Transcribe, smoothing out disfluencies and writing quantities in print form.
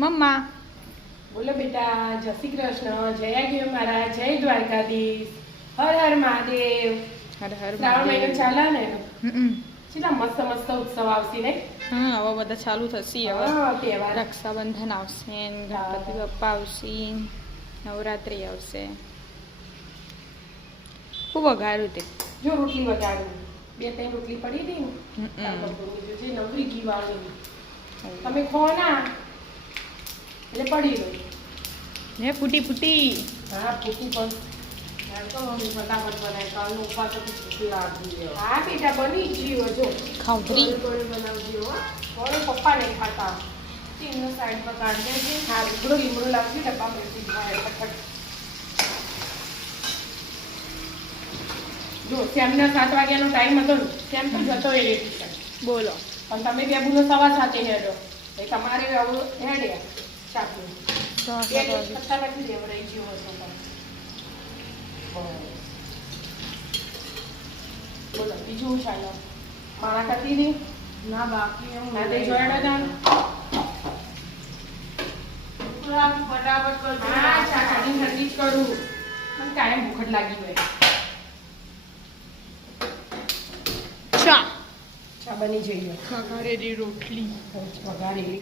મમ્મા બોલો બેટા, જય શ્રી કૃષ્ણ, જય આજ્ઞા મહારાજ, જય દ્વારકાધીશ, હર હર મહાદેવ. હર હર શ્રાવણ મહિનો ચાલે ને, હમ કેટલા મસ્ત મસ્ત ઉત્સવ આવશે ને. હા હવે બધા ચાલુ થશે. હવે હા, તહેવાર. રક્ષાબંધન આવશે, ગણપતિ બાપ્પા આવશે, નવરાત્રિ આવશે. ખૂબ વઘાર્યું તે જો રોટલી વગાડું, 2-3 રોટલી પડી હતી ને, જે નવરી ઘી વાળી તમે ખો ના એટલે પડી ગઈ. ને ફૂટી ફૂટી. હા, ફૂટી પણ ફટાફટ બનાવી. કાલનો ઉપવાસ હતો, ભૂખી લાગી. હા બેટા, બની ગયો. જો ખાવરી બનાવજો. કોણ પપ્પા નહીં ખાતા. ચીનનો સાઈડ પર કાઢી દેજે. હા, લીમડો લીમડો લાગશે, ડબ્બા મેળવી ફટાફટ. જો શ્યામના 7 વાગ્યાનો ટાઈમ હતો ને, શ્યામ તો જતો એ રેડી. બોલો. પણ તમે બે બુનો 7:15 હેડો. એ તમારે હેડ્યા ચાકુ. નથી દેવરાઈ ગયો હશે તો. બોલો બીજું ચાલો. મારા કરતી હતી ના બાકી એમ ના તે જોયા હતા. ફટાફટ કરજો. હા, ચા કાઢી ઠંડી જ કરું. મને કાયમ ભૂખ જ લાગી હોય. ચા ચા બની જઈએ. વઘારેલી રોટલી. વઘારેલી